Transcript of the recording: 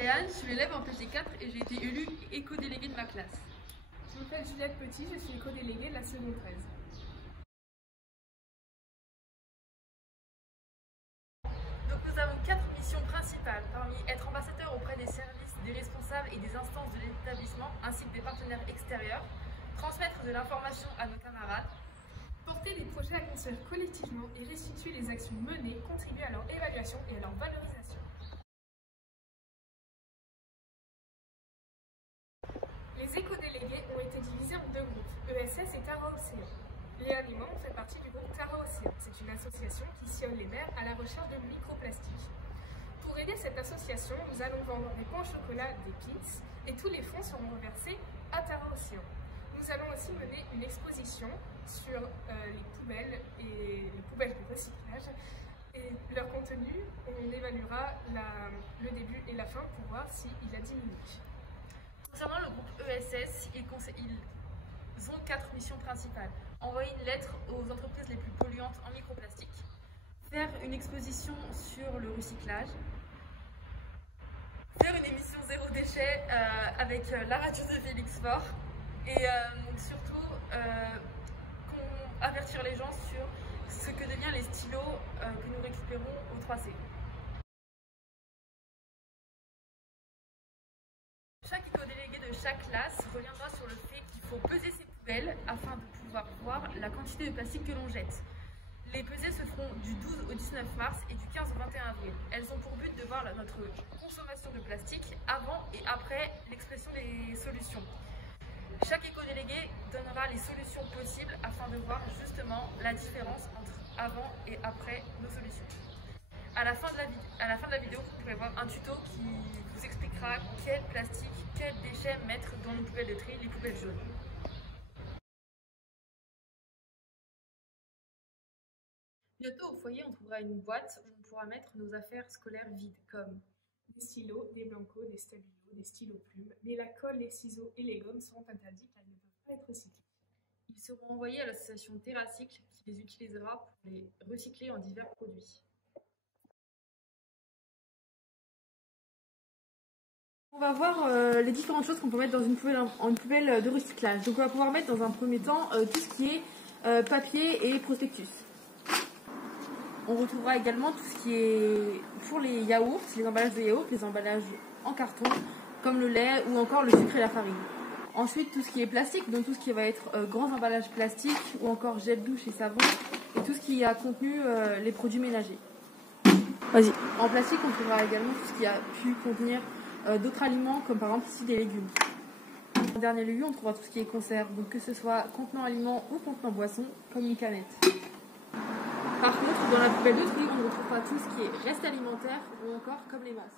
Léane, je suis élève en PT4 et j'ai été élue éco-déléguée de ma classe. Je m'appelle Juliette Petit, je suis éco-déléguée de la seconde 13. Donc nous avons 4 missions principales, parmi être ambassadeur auprès des services, des responsables et des instances de l'établissement, ainsi que des partenaires extérieurs, transmettre de l'information à nos camarades, porter les projets à construire collectivement et restituer les actions menées, contribuer à leur évaluation et à leur valorisation. Les éco-délégués ont été divisés en deux groupes, ESS et Terra Océan. Léane et moi, on fait partie du groupe Terra Océan. C'est une association qui sillonne les mers à la recherche de microplastiques. Pour aider cette association, nous allons vendre des pains au chocolat, des kits, et tous les fonds seront reversés à Terra Océan. Nous allons aussi mener une exposition sur les poubelles et les poubelles de recyclage et leur contenu. On évaluera le début et la fin pour voir s'il a diminué. Concernant le groupe ESS, ils ont 4 missions principales. Envoyer une lettre aux entreprises les plus polluantes en microplastique, faire une exposition sur le recyclage, faire une émission zéro déchet avec la radio de Félix Faure et surtout avertir les gens sur ce que deviennent les stylos que nous récupérons au 3C. Chaque éco-délégué de chaque classe reviendra sur le fait qu'il faut peser ses poubelles afin de pouvoir voir la quantité de plastique que l'on jette. Les pesées se feront du 12 au 19 mars et du 15 au 21 avril. Elles ont pour but de voir notre consommation de plastique avant et après l'expression des solutions. Chaque éco-délégué donnera les solutions possibles afin de voir justement la différence entre avant et après nos solutions. À la fin de la vidéo, vous pourrez voir un tuto qui vous expliquera quel plastique, quels déchets mettre dans nos poubelles de tri, les poubelles jaunes. Bientôt au foyer, on trouvera une boîte où on pourra mettre nos affaires scolaires vides, comme des stylos, des blancos, des stabilos, des stylos plumes, mais la colle, les ciseaux et les gommes seront interdits car ils ne peuvent pas être recyclés. Ils seront envoyés à l'association Terracycle qui les utilisera pour les recycler en divers produits. On va voir les différentes choses qu'on peut mettre dans une poubelle de recyclage. Donc on va pouvoir mettre dans un premier temps tout ce qui est papier et prospectus. On retrouvera également tout ce qui est pour les yaourts, les emballages de yaourts, les emballages en carton, comme le lait ou encore le sucre et la farine. Ensuite, tout ce qui est plastique, donc tout ce qui va être grands emballages plastiques ou encore gel douche et savon, et tout ce qui a contenu les produits ménagers. Vas-y. En plastique, on trouvera également tout ce qui a pu contenir d'autres aliments, comme par exemple ici des légumes. En dernier lieu, on trouvera tout ce qui est conserve, donc que ce soit contenant aliments ou contenant boisson, comme une canette. Par contre, dans la poubelle de tri, on retrouvera tout ce qui est reste alimentaire ou encore comme les masques.